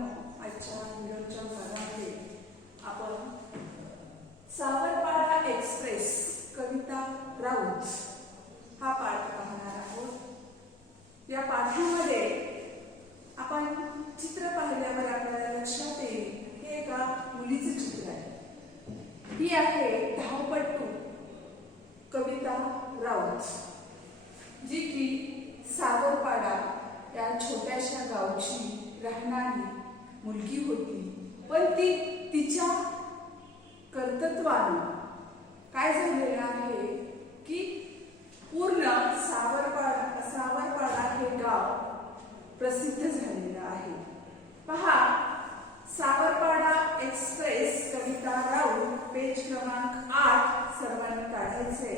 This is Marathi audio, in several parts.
मित्रांनो, आजच्या व्हिडिओच्या भागामध्ये आपण सावरपाडा एक्सप्रेस कविता राऊत हा पाठ पाहणार आहोत। या पाठामध्ये आपण चित्र पाहिल्यावर आपल्याला लक्षात येईल हे एका मुलीचे चित्र आहे। ही आहे धावपटू कविता राऊत, जी की सावरपाडा या छोट्याशा गावची राहणारी मुलगी होती। पण ती तिच्या कर्तृत्वाने काय झालेलं आहे की पूर्ण सावरपाडा हे गाव प्रसिद्ध झालेलं आहे। पहा, सावरपाडा एक्सप्रेस कविता राऊत, पेज क्रमांक 8 सर्वांनी काढायचे।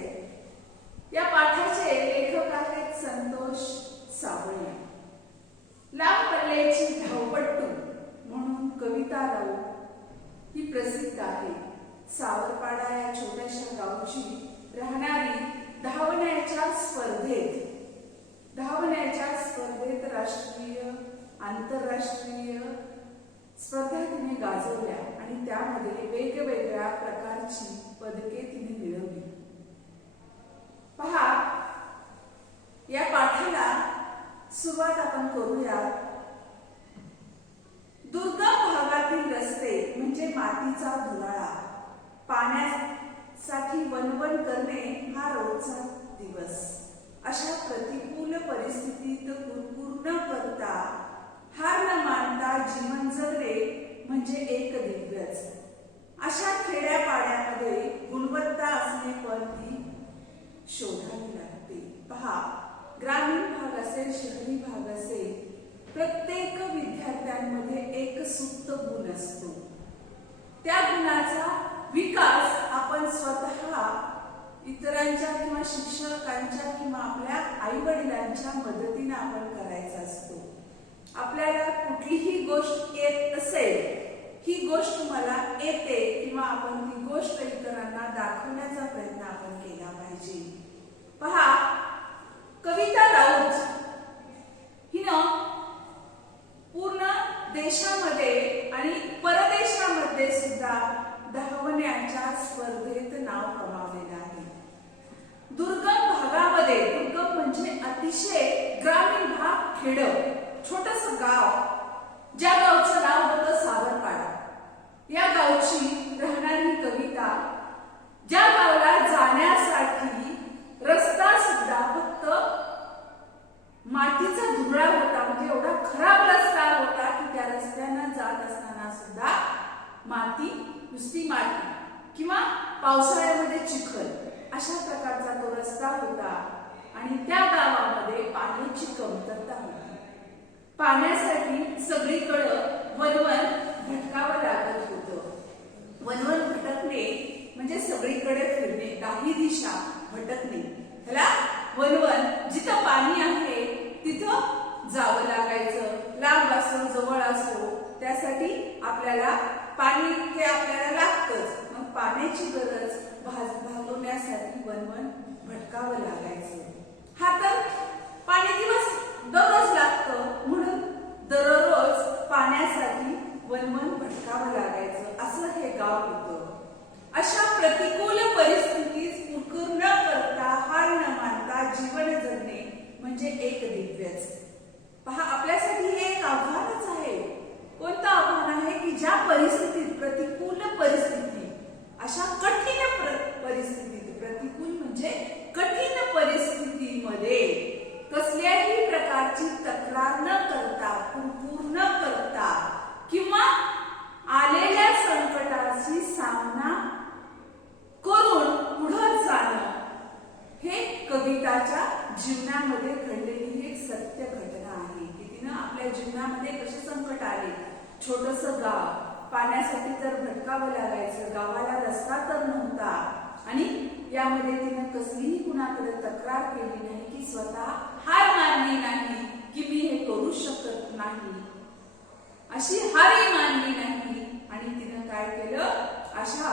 या पाठाचे लेखक आहेत संतोष साबळे। लांब पल्ल्याची धावपट्टू म्हणून कविता राऊत ही प्रसिद्ध आहे। सावरपाडा या छोट्याशा गावची राहणारी धावण्याच्या स्पर्धेत राष्ट्रीय आंतरराष्ट्रीय स्पर्धा तिने गाजवल्या आणि त्यामध्ये वेगवेगळ्या प्रकारची पदके तिने मिळवली। पहा, या पाठाला सुरुवात आपण करूया। दुर्गम भागातील रस्ते म्हणजे मातीचा धुराळा, पाण्यासाठी वणवण करणे हा रोजचा दिवस। अशा प्रतिकूल परिस्थितीत कुरकुर न करता, हार न मानता जीवन जगणे म्हणजे एक दिव्यच। अशा खेड्यापाड्यामध्ये गुणवत्ता असणे पण ती शोधावी लागते। पहा, ग्रामीण भाग असेल, शहरी भाग असेल, प्रत्येक विद्यार्थ्यांमध्ये एक सुप्त गुण असतो। त्या गुणाचा विकास आपण स्वतः इतरांच्या किंवा शिक्षकांच्या किंवा आपल्या आई वडिलांच्या मदतीने आपण करायचा असतो। आपल्याला कुठलीही गोष्ट येत असेल, ही गोष्ट मला येते, किंवा आपण ती गोष्ट इतरांना दाखवण्याचा प्रयत्न आपण केला पाहिजे। पहा, कविता राऊत हिनं पूर्ण देशामध्ये आणि परदेशामध्ये सुद्धा धावण्याच्या स्पर्धेत नाव कमावलेलं आहे। दुर्गम भागामध्ये, दुर्गम म्हणजे अतिशय ग्रामीण भाग, खेड, छोटस गाव, ज्या गावचं नाव होतं सावरपाडा, या गावची राहणारी कविता, ज्या गावाला जाण्यासाठी रस्ता सुद्धा फक्त मातीचा धुळा होता, म्हणजे एवढा खराब रस्ता होता की त्या रस्त्यानं जात असताना सुद्धा नुसती माती किंवा पावसाळ्यामध्ये चिखल अशा प्रकारचा तो रस्ता होता। आणि त्या गावामध्ये पाण्याची कमतरता होती। पाण्यासाठी सगळीकडे वणवण भटकावं लागत होतं। वणवण भटकणे म्हणजे सगळीकडे फिरणे, काही दिशा भटकणे, ह्याला वणवण। जिथं पाणी आहे तिथं जावं लागायचं, लांब असो जवळ असो, त्यासाठी आपल्याला पाणी हे आपल्याला लागतंच। मग पाण्याची गरज भागवण्यासाठी वणवण भटकावं लागायचं। हा तर पाणी दररोज लागतं, म्हणून दररोज पाण्यासाठी वणवण भटकावं लागायचं, असं हे गाव होतं। अशा प्रतिकूल परिस्थितीत कुरकुर न करता, हार न मानता जीवन जगणे म्हणजे एक दिव्यच। पहा, आपल्यासाठी हे एक आव्हानच आहे। कोणतं आव्हान आहे की ज्या परिस्थितीत, प्रतिकूल परिस्थिती, अशा कठीण परिस्थितीत, प्रतिकूल म्हणजे कठीण परिस्थितीमध्ये कसल्याही प्रकारची तक्रार न करता, कुरकुर न करता, किंवा आलेल्या संकटाशी सामना करून पुढे जाणं, हे कविताच्या जीवनामध्ये घडलेली एक सत्य घटना आहे की तिनं आपल्या जीवनामध्ये कसे संकट आले। छोटस गाव, पाण्यासाठी तर भटकावं लागायचं, गावाला रस्ता तर नव्हता, आणि यामध्ये तिनं कसलीही कुणाकडे तक्रार केली नाही, की स्वतः हार मानली नाही की मी हे करू शकत नाही, अशी हारही मानली नाही। आणि तिनं काय केलं, अशा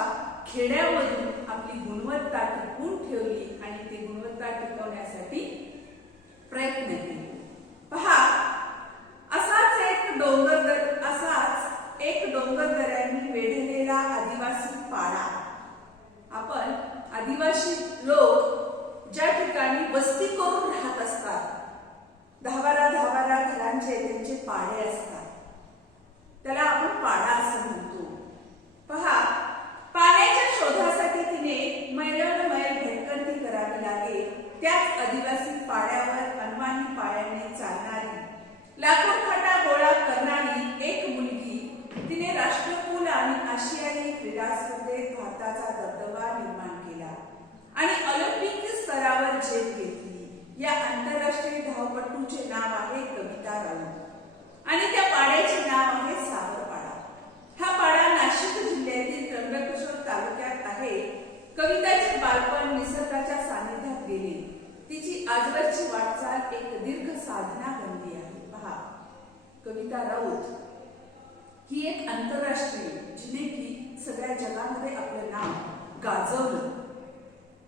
खेड्यामधून आपली गुणवत्ता टिकवून ठेवली आणि ती गुणवत्ता टिकवण्यासाठी प्रयत्न केले। पहा, असाच एक डोंगर, असा ठिकाणी वस्ती करून राहत असतात. 10-12 घरांचे त्यांचे पाडे असतात. त्याला आपण पाडा असं म्हणतो. पहा, पाण्याच्या शोधासाठी तिने मैलोनमैल भटकंती करावी लागेल. त्याच आदिवासी पाड्यावर अनवाणी पायाने चालणारी, लाखो फाटा गोळा करणारी एक मुलगी तिने राष्ट्रकुल आणि आशियाई क्रीडा स्पर्धेत भारताचा दबदबा निर्माण केला आणि ऑलिम्पिक स्तरावर झेप घेतली. या आंतरराष्ट्रीय धावपटूचे नाव आहे कविता राऊत आणि त्या पाड्याचे नाव आहे सावरपाडा. हा पाडा नाशिक जिल्ह्यातील त्र्यंबकेश्वर तालुक्यात आहे. कविताचे बालपण निसर्गाच्या सानिध्यात गेले. तिची आजवरची वाटचाल एक दीर्घ साधना बनली आहे. पहा, कविता राऊत ही एक आंतरराष्ट्रीय, जिने की सगळ्या जगामध्ये आपलं नाव गाजवलं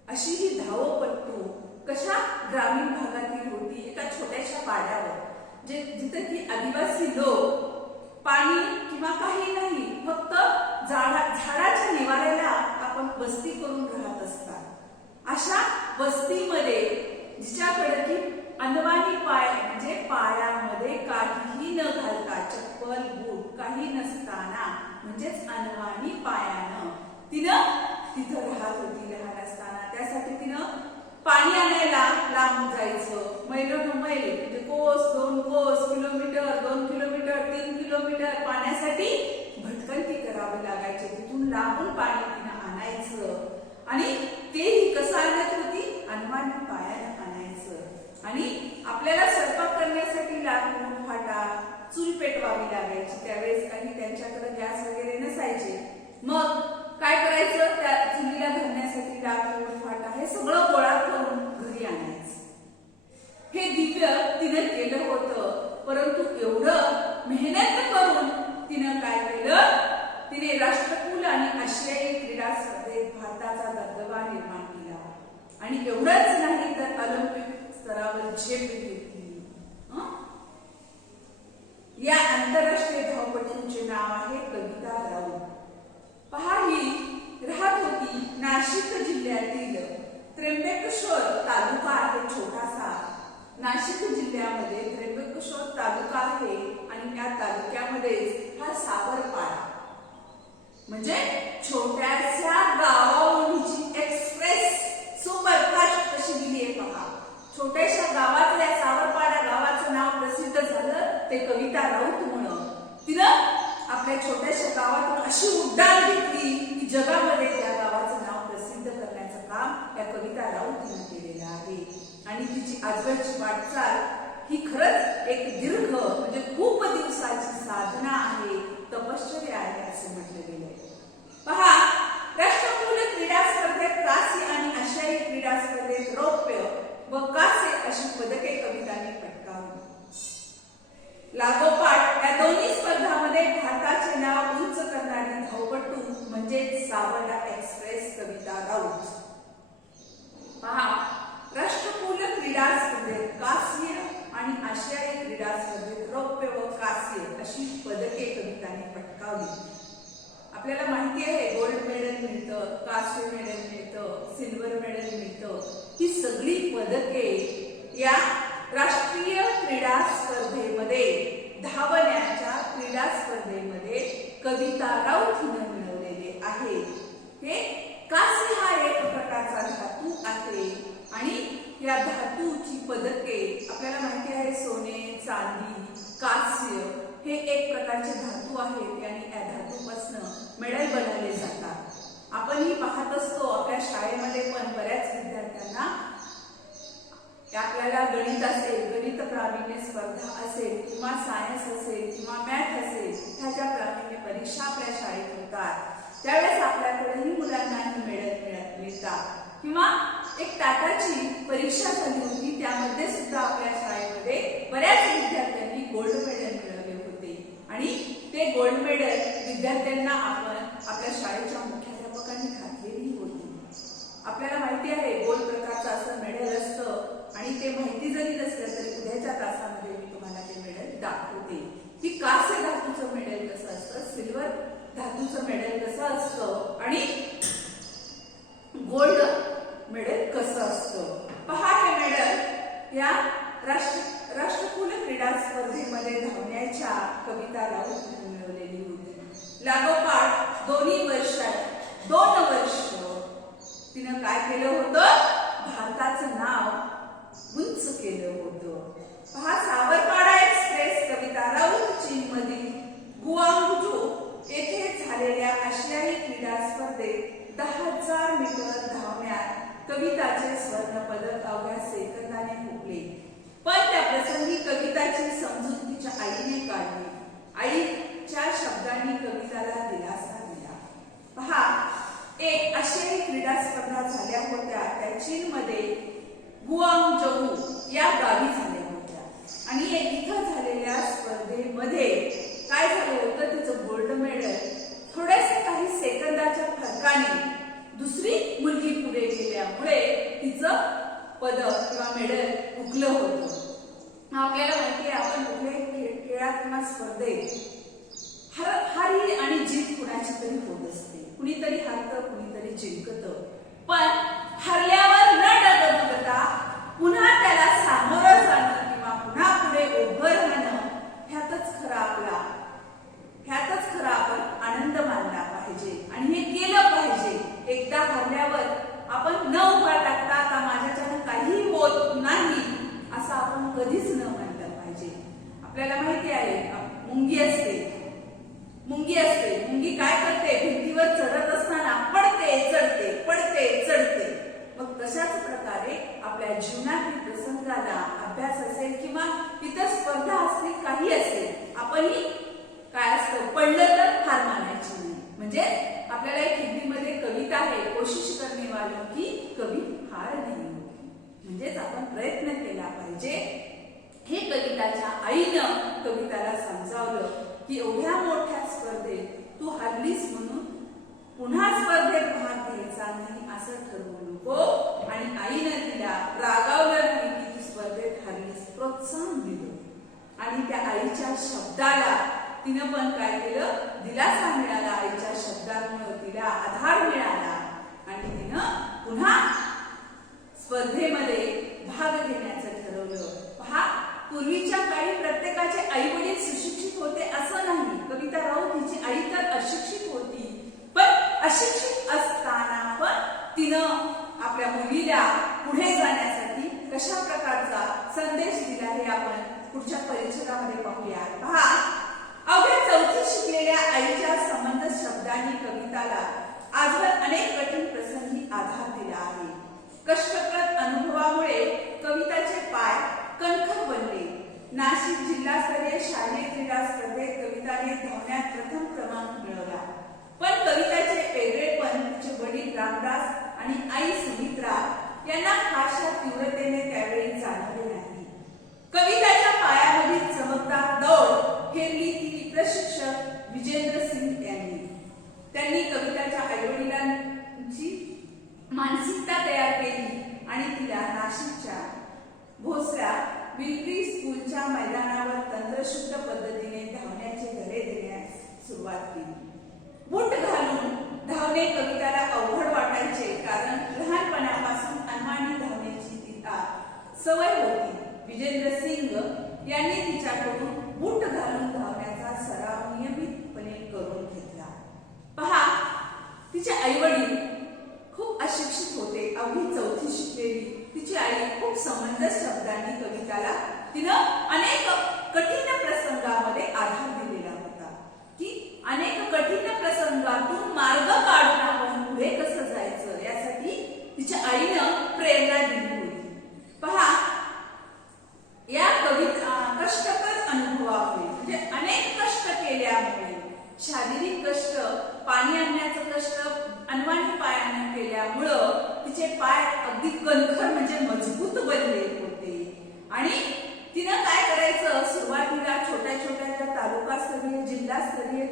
अशी ही धावपटू कशा ग्रामीण भागातील होती, एका छोट्याशा पाड्यावर, जिथे की आदिवासी लोक पाणी किंवा काही नाही, फक्त झाडाच्या निवाऱ्याला आपण वस्ती करून राहत असतात. अशा वस्तीमध्ये जिच्याकडे की अनवाणी पाय म्हणजे पायामध्ये काहीही न घालता, चप्पल बूट काही नसताना, म्हणजेच अनवाणी पायानं तिथं राहत होती लहान असताना. त्यासाठी तिनं पाणी आणायला लांब जायचं. मैलोनमैल म्हणजे कोस, 2 कोस, किलोमीटर, 2 किलोमीटर, 3 किलोमीटर पाण्यासाठी भटकंती करावी लागायची. तिथून लांबून पाणी तिनं आणायचं आणि तेही कसं आणत होती, अनवाणी पायानं आणायचं. आणि आपल्याला स्वयंपाक करण्यासाठी लाकूड, फाटा, चूल पेटवावी लागायची. त्यावेळेस काही त्यांच्याकडे गॅस वगैरे नसायचे. मग काय करायचं, त्या चुलीला धरण्यासाठी लाकूड, फाटा हे सगळं गोळा करून घरी आणायचं. हे दिव्य तिने केलं होतं. परंतु एवढं मेहनत करून तिनं काय केलं, तिने राष्ट्रकुल आणि आशियाई क्रीडा स्पर्धेत भारताचा दबदबा निर्माण केला आणि एवढंच नाही तर ऑलिम्पिक स्तरावर झेप घेतली. या आंतरराष्ट्रीय धावपटूंचे नाव आहे कविता राऊत. पहा, ही राहत होती नाशिक जिल्ह्यातील त्र्यंबकेश्वर तालुका आहे छोटासा. नाशिक जिल्ह्यामध्ये त्र्यंबकेश्वर तालुका आहे आणि या तालुक्यामध्येच हा सावरपाडा म्हणजे छोट्याशा गावावरून जी एक्सप्रेस सुपरफास्ट कशी गेली आहे. पहा, छोट्याशा गावातल्या सावरपाडा गावाचं नाव प्रसिद्ध झालं ते कविता राऊत म्हणून. तिनं आपल्या छोट्याशा गावातून अशी उड्डाण घेतली की जगामध्ये त्या गावाचं नाव प्रसिद्ध करण्याचं काम या कविता राऊत हिनं केलेलं आहे. आणि तिची आजवरची वाटचाल ही खरंच एक दीर्घ म्हणजे खूप दिवसाची साधना आहे, तपश्चर्या आहे असं म्हटलं गेलंय. पहा, राष्ट्रकुल क्रीडा स्पर्धेत कांस्य आणि आशियाई क्रीडा स्पर्धेत रौप्य व कांस्य अशी पदके कविताने पटकावली. लागोपाठ या दोन्ही स्पर्धांमध्ये भारताचे नाव उंच करणारी धावपटू म्हणजे सावरडा एक्सप्रेस कविता राऊत. पहा, राष्ट्रकुल क्रीडा स्पर्धेत कांस्य आणि आशियाई क्रीडा स्पर्धेत रौप्य व कांस्य अशी पदके कविताने पटकावली. आपल्याला माहिती आहे गोल्ड मेडल मिळतं, कांस्य मेडल मिळतं, सिल्वर मेडल मिळतं. ही सगळी पदके या राष्ट्रीय क्रीडा स्पर्धेमध्ये, धावण्याच्या क्रीडा स्पर्धेमध्ये कविता राऊत हिनं मिळवलेले आहे. हे कांस्य हा एक प्रकारचा धातू आहे आणि या धातूची पदके आपल्याला माहिती आहे सोने, चांदी, कांस्य हे एक प्रकारचे धातू आहेत आणि या धातूपासून मेडल बनवले जातात. आपणही पाहत असतो आपल्या शाळेमध्ये पण बऱ्याच विद्यार्थ्यांना आपल्याला गणित असेल, गणित प्रावीण्य स्पर्धा असेल किंवा सायन्स असेल किंवा मॅथ असेल, ह्याच्या प्रावीण्य परीक्षा आपल्या शाळेत होतात. त्यावेळेस आपल्याकडेही मुलांना मेडल मिळतात. किंवा एक टाटाची परीक्षा झाली होती, त्यामध्ये सुद्धा आपल्या शाळेमध्ये बऱ्याच विद्यार्थ्यांनी गोल्ड मेडल मिळवले होते आणि ते गोल्ड मेडल विद्यार्थ्यांना आपण आपल्या शाळेच्या मुख्याध्यापकांनी घातलेली होती. आपल्याला माहिती आहे गोल्ड प्रकारचं असं मेडल असतं आणि ते माहिती जरी नसलं तरी उद्याच्या तासामध्ये मी तुम्हाला ते मेडल दाखवते की कांस्य धातूचं मेडल कसं असतं, सिल्वर धातूचं मेडल कसं असतं आणि गोल्ड मेडल कसं असतं. पहा, हे या राष्ट्रकुल क्रीडा स्पर्धेमध्ये धावण्याच्या कविता राऊत मिळवलेली होती. लागोपाठ 2 वर्ष तिनं काय केलं होतं? भारताचं नाव उंच केलं होतं. पहा, सावरपाडा एक्सप्रेस कविता राऊत चीनमधील गुआंगझू येथे झालेल्या आशियाई क्रीडा स्पर्धेत 10,000 मीटर धावण्यात कविताचे स्वर्ण पदक अवघ्या सेकंदाने हुकले. पण त्या प्रसंगी कविताची समजूत तिच्या आईने काढली. आईच्या शब्दांनी कविताला दिलासा दिला. पहा, एक आशियाई क्रीडा स्पर्धा झाल्या होत्या. त्या चीनमध्ये गुआंगझू या गावी झाल्या होत्या आणि इथं झालेल्या स्पर्धेमध्ये काय झालं होतं? तिचं गोल्ड मेडल थोड्याशा काही सेकंदाच्या फरकाने दुसरी मुलगी पुढे गेल्यामुळे तिचं पदक किंवा मेडल हुकलं होतं. आपल्याला माहिती आहे, आपण कुठल्याही खेळात किंवा स्पर्धेत हारी आणि जीत कुणाची तरी होत असते. कुणीतरी हारतं, कुणीतरी जिंकतं. पण हरल्यावर न डगमगता पुन्हा त्याला सामोरं जाणं किंवा पुन्हा पुढे उभं राहणं ह्यातच खरा आपण आनंद मानला पाहिजे आणि हे केलं पाहिजे. एकदा हरल्यावर आपण न उभा टाकता आता माझ्याच्यानं काही होत नाही असं आपण कधीच न म्हणलं पाहिजे. आपल्याला माहिती आहे, मुंगी असते. मुंगी काय करते? भिंतीवर चढत असताना पडते चढते. मग तशाच प्रकारे आपल्या जीवनातील प्रसंगाला, अभ्यास असेल किंवा इतर स्पर्धा असतील, काही असेल, आपणही काय असतं, पडलं तर हार मानायची नाही. म्हणजे आपल्याला एक हिंदीमध्ये कविता आहे, कोशिश करने वालों की कभी हार नाही होती. म्हणजेच आपण प्रयत्न केला पाहिजे. हे कविताच्या आईनं कविताला समजावलं की एवढ्या मोठ्या स्पर्धेत तू हरलीस म्हणून पुन्हा स्पर्धेत भाग घ्यायचा नाही असं ठरवू नको. आणि आईनं तिला रागावलं नाही की तू स्पर्धेत हरलीस, प्रोत्साहन दिलं आणि त्या आईच्या शब्दाला तिनं पण काय केलं? दिलासा मिळाला. आईच्या शब्दांमुळे तिला आधार मिळाला आणि तिनं पुन्हा स्पर्धेमध्ये भाग घेण्याचं ठरवलं. पहा, पूर्वीच्या काळी प्रत्येकाचे आई वडील सुशिक्षित होते असं नाही. कविता राऊत हिची आई तर अशिक्षित होती, पण अशिक्षित असताना पण तिनं आपल्या मुलीला पुढे जाण्यासाठी कशा प्रकारचा संदेश दिला हे आपण पुढच्या परिच्छेदामध्ये पाहूया. पहा, अवघ्या 4थी शिकलेल्या आईच्या संबंध शब्दांनी कविताला आजवर अनेक कठीण प्रसंगी आधार दिला आहे. कष्टप्रद अनुभवामुळे कविताचे पाय कणखर बनले. नाशिक जिल्हास्तरीय शालेय क्रीडा स्पर्धेत कविताने धावण्यात प्रथम क्रमांक मिळवला. पण कविताचे वेगळेपण तिचे वडील रामदास आणि आई सुमित्रा यांना फारशा तीव्रतेने त्यावेळी जाणवले नाही. कविताच्या पायामधील चमकदार दौड हेरली ती प्रशिक्षक विजेंद्र सिंग यांनी. त्यांनी कविताच्या आईवडिलांची मानसिकता तयार केली आणि तिला नाशिकच्या भोसरा मिलिटरी स्कूलच्या मैदानावर तंत्रशुद्ध पद्धतीने धावण्याचे धडे देण्यास सुरुवात केली. बूट घालून धावणे कविताला अवघड वाटायचे, कारण लहानपणापासून अनवाणी धावण्याची तिला सवय होती. विजेंद्र सिंग यांनी तिच्याकडून बूट घालून धावण्याचा सराव नियमितपणे करून घेतला. पहा, तिचे आई वडील खूप अशिक्षित होते. अवघी 4थी शिकलेली तिची आई खूप समंजस शब्दांनी कविताला तिनं अनेक कठीण प्रसंगामध्ये आधार दिलेला होता की अनेक कठीण प्रसंगातून मार्ग काढून आपण पुढे कसं जायचं यासाठी तिच्या आईनं प्रेरणा दिली होती. पहा, या कविता कष्टप्रद अनुभवामुळे म्हणजे अनेक कष्ट केल्यामुळे, शारीरिक कष्ट, पाणी आणण्याचं कष्ट अनवाणी पायाने केल्यामुळं तिचे पाय अगदी कणखर म्हणजे मजबूत बनले होते. आणि तिनं काय करायचं, सुरुवातीला छोट्या छोट्या तालुकास्तरीय, जिल्हास्तरीय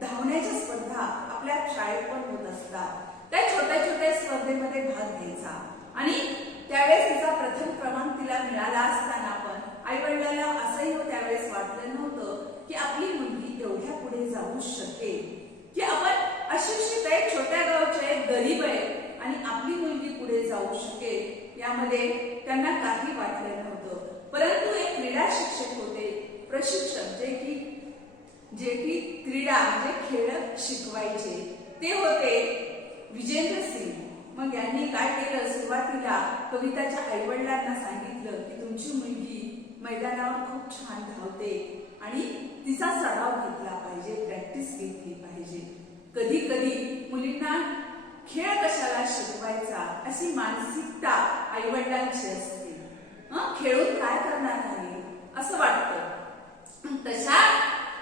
धावण्याच्या स्पर्धा आपल्या शाळेत पण होत असतात. त्या छोट्या छोट्या स्पर्धेमध्ये भाग घ्यायचा आणि त्यावेळेस तिचा प्रथम क्रमांक तिला मिळाला असताना पण आई वडिलांना असंही त्यावेळेस वाटलं नव्हतं की आपली मुलगी एवढ्या पुढे जाऊ शकेल, की आपण अशिक्षित आहे, छोट्या गावचे गरीब आहे आणि आपली मुलगी पुढे जाऊ शकेल यामध्ये त्यांना काही वाटलं नव्हतं. परंतु एक क्रीडा शिक्षक होते, प्रशिक्षक, जे की क्रीडा म्हणजे खेळ शिकवायचे, ते होते विजेंद्र सिंग. मग यांनी काय केलं, सुरुवातीला कविताच्या आईवडिलांना सांगितलं की तुमची मुलगी मैदानावर खूप छान धावते आणि तिचा सराव घेतला पाहिजे, प्रॅक्टिस घेतली पाहिजे. कधी कधी मुलींना खेळ कशाला शिकवायचा अशी मानसिकता आईवडिलांची असते. खेळून काय करणार आहे असं वाटतं. तशा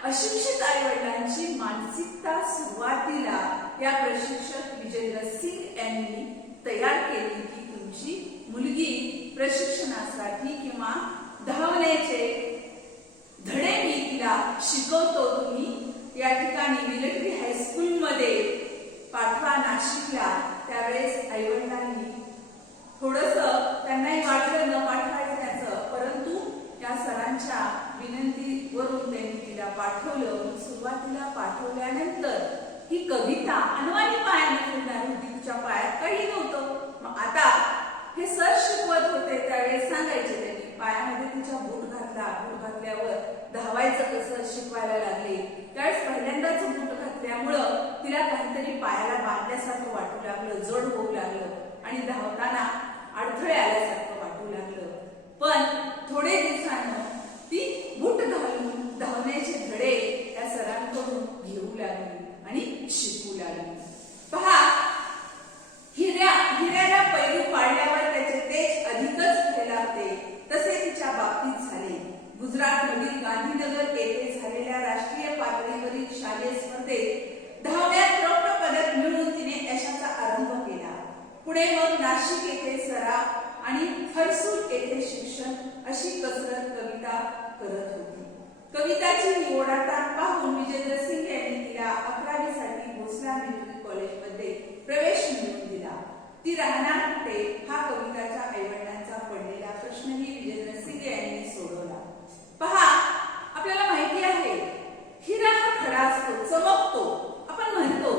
अशिक्षित आईवडिलांची मानसिकता सुरुवातीला या प्रशिक्षक विजेंद्र सिंग यांनी तयार केली की तुमची मुलगी प्रशिक्षणासाठी किंवा धावण्याचे धडे मी तिला शिकवतो, तुम्ही या ठिकाणी मिलिटरी हायस्कूल मध्ये पाठवा नाशिकला. त्यावेळेस आईवडिलांनी थोडंसं त्यांनाही वाटलं न पाठवायचं, परंतु या सरांच्या विनंतीवरून त्यांनी तिला पाठवलं. सुरुवातीला पाठवल्यानंतर ही कविता अनवाणी पायाने फिरणार होती, तिच्या पायात काही नव्हतं. मग आता हे सर शिकवत होते त्यावेळेस सांगायचे त्यांनी पायामध्ये तिच्या बूट घातला, बूट घातल्यावर धावायचं कसं शिकवायला लागले. त्यावेळेस पहिल्यांदाच बूट घातल्यामुळं तिला काहीतरी पायाला बांधल्यासारखं वाटू लागलं, जड होऊ लागलं आणि धावताना अडथळे आल्यासारखं वाटू लागलं. पण थोडे दिवसानं ती बूट घालून धावण्याचे धडे या सरांकडून घेऊ लागली आणि शिकू लागली. पहा, हिऱ्याला पैलू पाडल्यावर त्याचे तेज अधिकच फैलावते, तसे तिच्या बाबतीत झाले. गुजरातमधील गांधीनगर येथे झालेल्या राष्ट्रीय पातळीवरील शालेय स्पर्धेत धावण्यात रौप्य पदक मिळवून तिने यशाचा आरंभ केला. पुढे मग नाशिक येथे सराव आणि हर्सूल येथे शिक्षण अशी कसरत कविता करत होती. कविताची ओढाताण पाहून विजेंद्र सिंग यांनी तिला 11वी साठी भोसला मिलिटरी कॉलेजमध्ये प्रवेश मिळवून दिला. ती राहणार कुठे हा कविताच्या आईवडिलांचा पडलेला प्रश्नही विजेंद्र सिंग यांनी सोडवला. पहा, आपल्याला माहिती आहे हिरा हा खडा असतो, चमकतो. आपण म्हणतो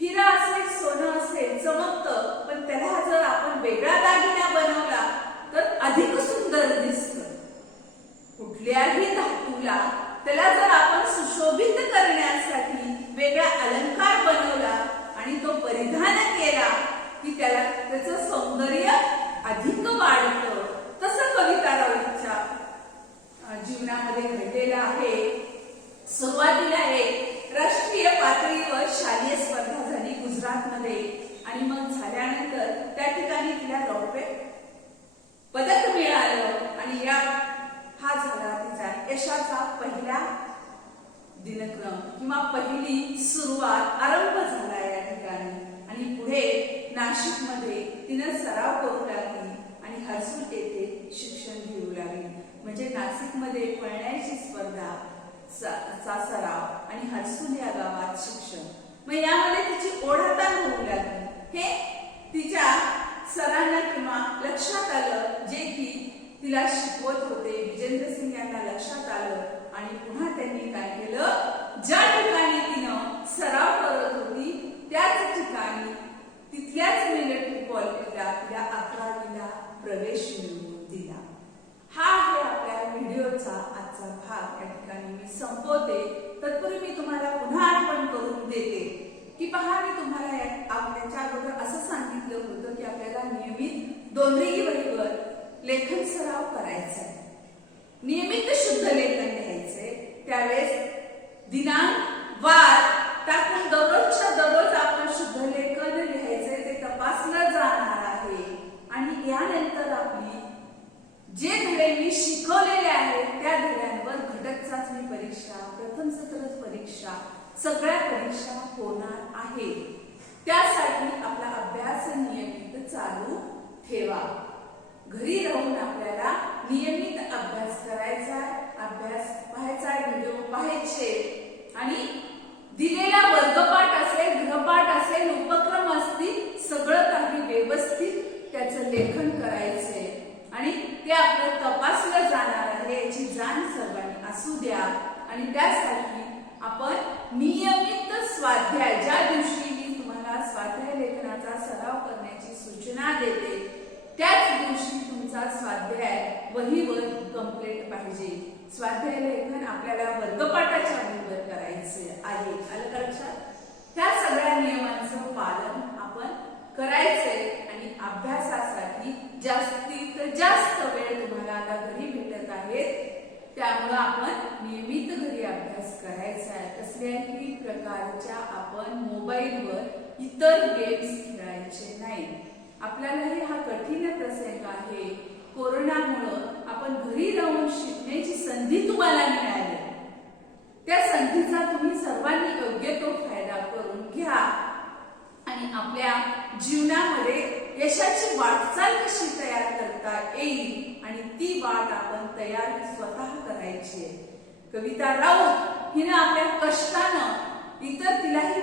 हिरा असेल, सोनं असेल, चमकतं, पण त्याला जर आपण वेगळा दागिना बनवला तर अधिक सुंदर दिसतं. कुठल्याही धातूला त्याला जर आपण सुशोभित करण्यासाठी वेगळा अलंकार बनवला आणि तो परिधान केला की त्याचं सौंदर्य अधिक वाढतं. तसं कविता राऊतच्या जीवनामध्ये घडलेलं आहे. सुरुवातीला एक राष्ट्रीय पातळीवर शालेय स्पर्धा झाली गुजरातमध्ये आणि मग झाल्यानंतर त्या ठिकाणी तिला रौप्य पदक मिळालं आणि हा झाला तिचा यशाचा पहिला दिनक्रम किंवा पहिली सुरुवात, आरंभ झाला या ठिकाणी. आणि पुढे नाशिकमध्ये तिनं सराव करू लागली आणि हर्सूल येथे शिक्षण घेऊ लागली. म्हणजे नाशिकमध्ये पळण्याची स्पर्धा, सराव आणि हर्सूल या गावात शिक्षण. मग यामध्ये तिची ओढाताण होऊ लागली. हे तिच्या सरांना किंवा लक्षात आलं, जे की तिला शिकवत होते विजेंद्र सिंग यांना लक्षात आलं आणि पुन्हा त्यांनी काय केलं, ज्या ठिकाणी तिनं सराव करत होती त्याच ठिकाणी तिथल्याच मिलिटरी कॉलेजला तिला 11वीला प्रवेश मिळवून दिला. हा आहे आपल्या व्हिडिओचा आजचा भाग. या ठिकाणी मी संपवते. तत्पूर्वी मी तुम्हाला पुन्हा आठवण करून देते की पहा, मी तुम्हाला त्याच्या अगोदर असं सांगितलं होतं की आपल्याला नियमित दोन्ही वहीवर लेखन सराव करायचा आहे, नियमित शुद्ध लेखन लिहायचंय. त्यावेळेस दिनांक वार टाकून दररोजच्या दररोज आपण शुद्ध लेखन लिहायचंय, ते तपासलं जाणार आहे. आणि यानंतर आपली जे धडे मी शिकवलेले आहेत त्या धड्यांवर घटक चाचणी परीक्षा, प्रथम सत्र परीक्षा, सगळ्या परीक्षा होणार आहे. त्यासाठी आपला अभ्यास नियमित चालू ठेवा. घरी राहून आपल्याला नियमित अभ्यास करायचा, अभ्यास पाहायचा, व्हिडिओ पाहायचे आणि दिलेला वर्गपाठ असेल, गृहपाठ असेल, उपक्रम असतील, सगळं काही व्यवस्थित त्याचं लेखन करायचंय आणि ते आपलं तपासलं जाणार आहे याची जाण सर्वांनी असू द्या. आणि त्यासाठी आपण नियमित स्वाध्याय, ज्या दिवशी मी तुम्हाला स्वाध्याय लेखनाचा सराव वहीवर कंप्लीट पाहिजे. स्वाध्याय लेखन आपल्याला वर्गपाठाच्या वहीवर करायचे आहे. आलं का लक्षात? ह्या सगळ्या नियमांचं पालन आपण करायचंय आणि अभ्यासासाठी जास्तीत जास्त वेळ तुम्हाला आता घरी भेटत आहेत, त्यामुळे आपण नियमित घरी अभ्यास करायचा आहे. कसल्याही प्रकारच्या आपण मोबाईलवर इतर गेम्स खेळायचे नाही. आपल्यालाही हा कठीण प्रसंग आहे. कोरोनामुळं आपण घरी राहून शिकण्याची संधी तुम्हाला मिळाली. त्या संधीचा तुम्ही सर्वांनी योग्य तो फायदा करून घ्या आणि आपल्या जीवनामध्ये यशाची वाटचाल कशी तयार करता येईल आणि ती वाट आपण तयार स्वतः करायची आहे. कविता राऊत हिने आपल्या कष्टानं इतर तिलाही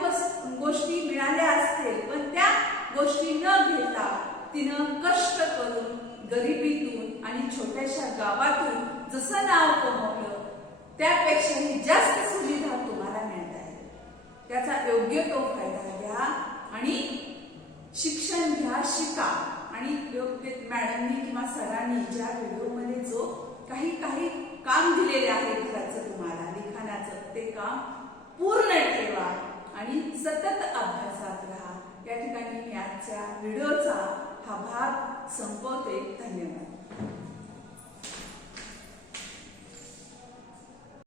गोष्टी मिळाल्या असतील, पण त्या गोष्टी न घेता तिनं कष्ट करून गरिबीतून आणि छोट्याशा गावातून जसं नाव कमवलं त्यापेक्षाही जास्त सुविधा तुम्हाला मिळत आहे. त्याचा योग्य तो फायदा घ्या आणि शिक्षण घ्या, शिका आणि योग्य मॅडमनी किंवा सरांनी ज्या व्हिडिओमध्ये जो काही काम दिलेले आहे घराचं तुम्हाला लिखाणाचं ते काम पूर्ण ठेवा आणि सतत अभ्यासात राहा. या ठिकाणी मी आजच्या व्हिडिओचा हा भाग संपवते. धन्यवाद.